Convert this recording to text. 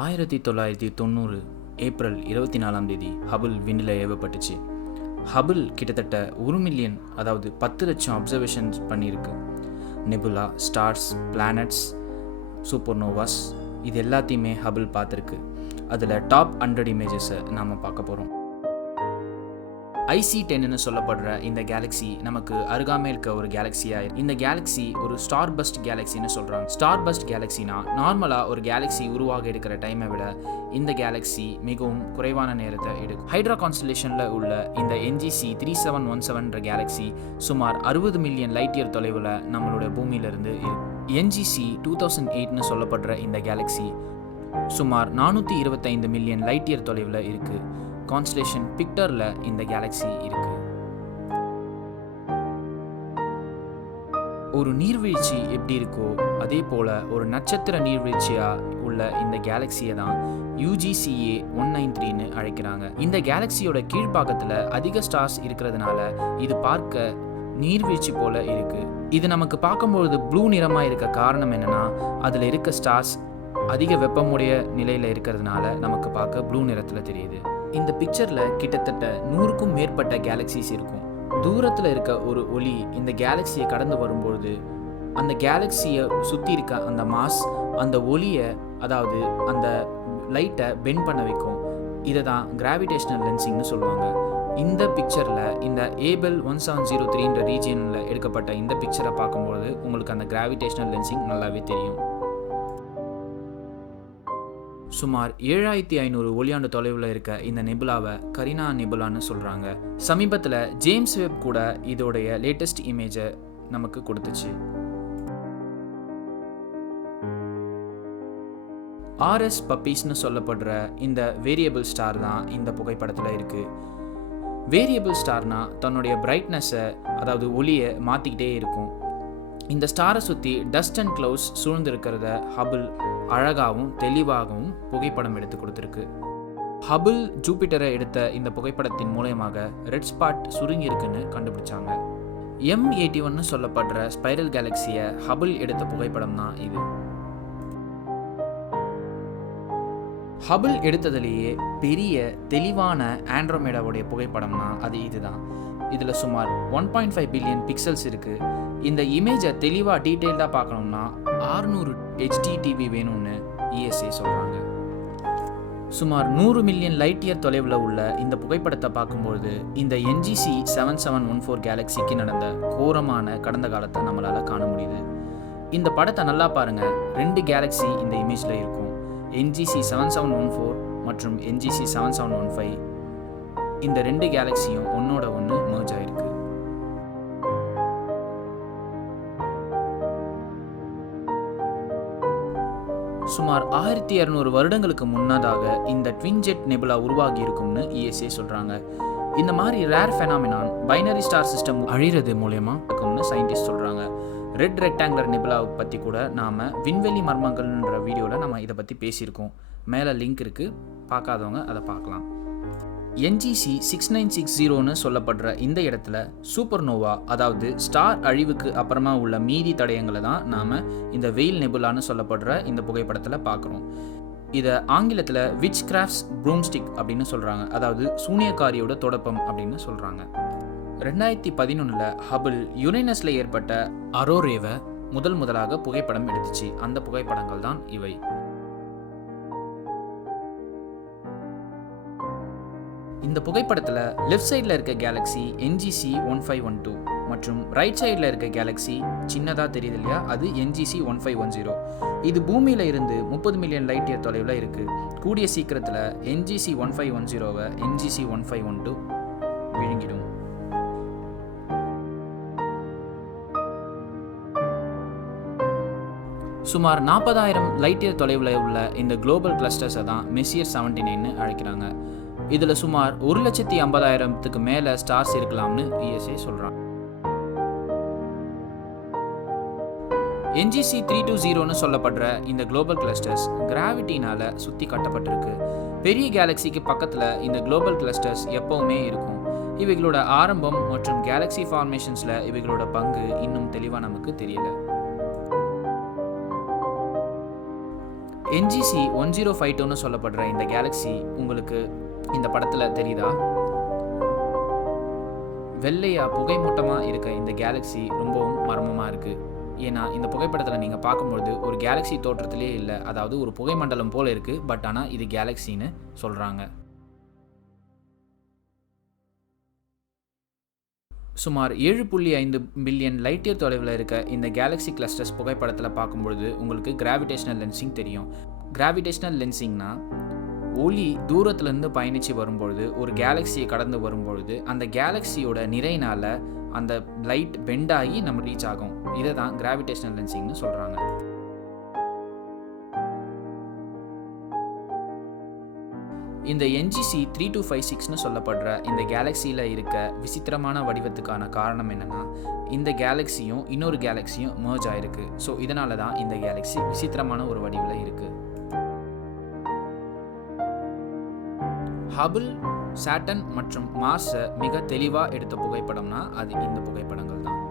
1990 April 24ஆம் தேதி Hubble விண்ணில் ஏவப்பட்டுச்சு. Hubble கிட்டத்தட்ட 1 மில்லியன், அதாவது 10 லட்சம் அப்சர்வேஷன்ஸ் பண்ணியிருக்கு. நெபுலா, ஸ்டார்ஸ், பிளானட்ஸ், சூப்பர்னோவாஸ் இது எல்லாத்தையுமே ஹபிள் பார்த்துருக்கு. அதில் டாப் 100 இமேஜஸை நாம் பார்க்க போகிறோம். IC10ன்னு சொல்லப்படுற இந்த கேலக்ஸி நமக்கு அருகாமை இருக்க ஒரு கேலக்ஸியாக இருக்குது. இந்த கேலக்ஸி ஒரு ஸ்டார் பஸ்ட் கேலக்ஸின்னு சொல்கிறாங்க. ஸ்டார் பஸ்ட் கேலக்ஸினா நார்மலாக ஒரு கேலக்ஸி உருவாக எடுக்கிற டைமை விட இந்த கேலக்ஸி மிகவும் குறைவான நேரத்தை எடுக்கும். ஹைட்ரா கான்ஸ்டலேஷனில் உள்ள இந்த NGC 3717 கேலக்ஸி சுமார் 60 மில்லியன் லைட் இயர் தொலைவில் நம்மளோட பூமியிலிருந்து இருக்கு. NGC 2008ன்னு சொல்லப்படுற இந்த கேலக்ஸி சுமார் 425 மில்லியன் லைட் இயர் தொலைவில் இருக்குது. கான்ஸ்டலேஷன் பிக்டரில் இந்த கேலக்ஸி இருக்கு. ஒரு நீர்வீழ்ச்சி எப்படி இருக்கோ அதே போல ஒரு நட்சத்திர நீர்வீழ்ச்சியாக உள்ள இந்த கேலக்ஸியை தான் UGCA 193ன்னு அழைக்கிறாங்க. இந்த கேலக்ஸியோட கீழ்ப்பாக்கத்தில் அதிக ஸ்டார்ஸ் இருக்கிறதுனால இது பார்க்க நீர்வீழ்ச்சி போல இருக்கு. இது நமக்கு பார்க்கும்பொழுது ப்ளூ நிறமாக இருக்க காரணம் என்னன்னா, அதில் இருக்க ஸ்டார்ஸ் அதிக வெப்பமுடைய நிலையில் இருக்கிறதுனால நமக்கு பார்க்க ப்ளூ நிறத்தில் தெரியுது. இந்த பிக்சரில் கிட்டத்தட்ட 100க்கும் மேற்பட்ட கேலக்ஸிஸ் இருக்கும். தூரத்தில் இருக்க ஒரு ஒளி இந்த கேலக்ஸியை கடந்து வரும்பொழுது அந்த கேலக்ஸியை சுற்றி இருக்க அந்த மாஸ் அந்த ஒளியை, அதாவது அந்த லைட்டை பெண்ட் பண்ண வைக்கும். இதை தான் கிராவிடேஷனல் லென்சிங்னு சொல்லுவாங்க. இந்த பிக்சரில் இந்த ஏபல் 1703 ரீஜியனில் எடுக்கப்பட்ட இந்த பிக்சரை பார்க்கும்போது உங்களுக்கு அந்த கிராவிடேஷனல் லென்சிங் நல்லாவே தெரியும். சுமார் 7500 ஒளியாண்டு தொலைவில் இருக்க இந்த நெபுலாவை கரீனா நெபுலான்னு சொல்கிறாங்க. சமீபத்தில் ஜேம்ஸ் வெப் கூட இதோடைய லேட்டஸ்ட் இமேஜை நமக்கு கொடுத்துச்சு. RS பப்பீஸ்னு சொல்லப்படுற இந்த வேரியபிள் ஸ்டார் தான் இந்த புகைப்படத்தில் இருக்குது. வேரியபிள் ஸ்டார்னா தன்னுடைய பிரைட்னஸை, அதாவது ஒளியை மாற்றிக்கிட்டே இருக்கும். இந்த ஸ்டாரை சுற்றி டஸ்ட் அண்ட் க்ளவுட்ஸ் சூழ்ந்திருக்கிறத ஹபிள் அழகாகவும் தெளிவாகவும் புகைப்படம் எடுத்து கொடுத்துருக்கு. ஹபிள் ஜூபிட்டரை எடுத்த இந்த புகைப்படத்தின் மூலமாக ரெட் ஸ்பாட் சுருங்கி இருக்குன்னு கண்டுபிடிச்சாங்க. M81ன்னு சொல்லப்படுற ஸ்பைரல் கேலக்ஸியை ஹபிள் எடுத்த புகைப்படம் தான் இது. ஹபிள் எடுத்ததுலேயே பெரிய தெளிவான ஆண்ட்ரோமேடாவுடைய புகைப்படம்னா அது இதுதான். இதில் சுமார் 1.5 பில்லியன் பிக்சல்ஸ் இருக்குது. இந்த இமேஜை தெளிவாக டீட்டெயில்டாக பார்க்கணும்னா 600 HD TV வேணும்னு ESA சொல்கிறாங்க. சுமார் 100 மில்லியன் லைட் இயர் தொலைவில் உள்ள இந்த புகைப்படத்தை பார்க்கும்பொழுது இந்த NGC 7714 கேலக்ஸிக்கு நடந்த கோரமான கடந்த காலத்தை நம்மளால் காண முடியுது. இந்த படத்தை நல்லா பாருங்கள். 2 கேலக்ஸி இந்த இமேஜில் இருக்கும். NGC 7714 மற்றும் NGC 7715. இந்த 2 கேலக்ஸியும் ஒன்னோட ஒன்று மர்ஜ் ஆயிருக்கு. சுமார் 1200 வருடங்களுக்கு முன்னதாக இந்த ட்வின் ஜெட் நெபுலா உருவாகி இருக்கும்னு ESA சொல்கிறாங்க. இந்த மாதிரி rare phenomenon binary star system அழிகிறது மூலயமா இருக்கும்னு சயின்டிஸ்ட் சொல்கிறாங்க. ரெட் ரெக்டாங்குலர் நெபுலாவை பற்றி கூட நாம் விண்வெளி மர்மங்கள்ன்ற வீடியோவில் நம்ம இதை பற்றி பேசியிருக்கோம். மேலே லிங்க் இருக்குது, பார்க்காதவங்க அதை பார்க்கலாம். NGC 6960ன்னு சொல்லப்படுற இந்த இடத்துல சூப்பர்னோவா, அதாவது ஸ்டார் அழிவுக்கு அப்புறமா உள்ள மீதி தடயங்களை தான் நாம் இந்த வெயில் நெபுலான்னு சொல்லப்படுற இந்த புகைப்படத்தில் பார்க்குறோம். இதை ஆங்கிலத்தில் விச் கிராஃப்ட்ஸ் ப்ரூம்ஸ்டிக் அப்படின்னு சொல்கிறாங்க, அதாவது சூனியக்காரியோட தொடப்பம் அப்படின்னு சொல்கிறாங்க. 2011 ஹபிள் யுரேனஸில் ஏற்பட்ட அரோரேவை முதலாக புகைப்படம் எடுத்துச்சு. அந்த புகைப்படங்கள் தான் இவை. இந்த புகைப்படத்தில் லெஃப்ட் சைடில் இருக்க கேலக்ஸி NGC 1512 மற்றும் ரைட் சைடில் இருக்க கேலக்ஸி சின்னதாக தெரியுது இல்லையா, அது NGC 1510. இது பூமியில் இருந்து 30 மில்லியன் லைட் இயர் தொலைவில் இருக்குது. கூடிய சீக்கிரத்தில் NGC 1510வை NGC 1512 விழுங்கிடும். சுமார் 40,000 லைட் இயர் தொலைவில் உள்ள இந்த குளோபல் கிளஸ்டர்ஸை தான் மெசியர் 79ன்னு அழைக்கிறாங்க. இதில் சுமார் 1,50,000க்கு மேலே ஸ்டார்ஸ் இருக்கலாம்னு ESA சொல்கிறாங்க. NGC 320ன்னு சொல்லப்படுற இந்த குளோபல் கிளஸ்டர்ஸ் கிராவிட்டினால் சுற்றி கட்டப்பட்டிருக்கு. பெரிய கேலக்ஸிக்கு பக்கத்தில் இந்த குளோபல் கிளஸ்டர்ஸ் எப்போவுமே இருக்கும். இவைகளோட ஆரம்பம் மற்றும் கேலக்ஸி ஃபார்மேஷன்ஸில் இவைகளோட பங்கு இன்னும் தெளிவாக நமக்கு தெரியல. NGC 1052ன்னு சொல்லப்படுற இந்த கேலக்ஸி உங்களுக்கு இந்த படத்தில் தெரியுதா? வெள்ளையா புகைமூட்டமாக இருக்க இந்த கேலக்ஸி ரொம்பவும் மர்மமாக இருக்குது. ஏன்னா இந்த புகைப்படத்தில் நீங்கள் பார்க்கும்பொழுது ஒரு கேலக்ஸி தோற்றத்திலே இல்லை, அதாவது ஒரு புகைமண்டலம் போல் இருக்குது. பட் ஆனால் இது கேலக்ஸின்னு சொல்கிறாங்க. சுமார் 7.5 பில்லியன் லைட் இயர் தொலைவில் இருக்க இந்த கேலக்ஸி கிளஸ்டர்ஸ் புகைப்படத்தில் பார்க்கும்பொழுது உங்களுக்கு கிராவிடேஷனல் லென்சிங் தெரியும். கிராவிடேஷனல் லென்சிங்னா ஒளி தூரத்துலேருந்து பயணித்து வரும்பொழுது ஒரு கேலக்ஸியை கடந்து வரும்பொழுது அந்த கேலக்ஸியோட நிறையினால் அந்த லைட் பெண்ட் ஆகி நம்ம ரீச் ஆகும். இதை தான் கிராவிடேஷனல் லென்சிங்னு சொல்கிறாங்க. இந்த NGC 3256ன்னு சொல்லப்படுற இந்த கேலக்ஸியில் இருக்க விசித்திரமான வடிவத்துக்கான காரணம் என்னென்னா, இந்த கேலக்ஸியும் இன்னொரு கேலக்ஸியும் மர்ஜ் ஆகிருக்கு. ஸோ இதனால தான் இந்த கேலக்ஸி விசித்திரமான ஒரு வடிவில் இருக்குது. ஹபிள், சாட்டர்ன் மற்றும் மார்ஸை மிக தெளிவாக எடுத்த புகைப்படம்னா அது இந்த புகைப்படங்கள் தான்.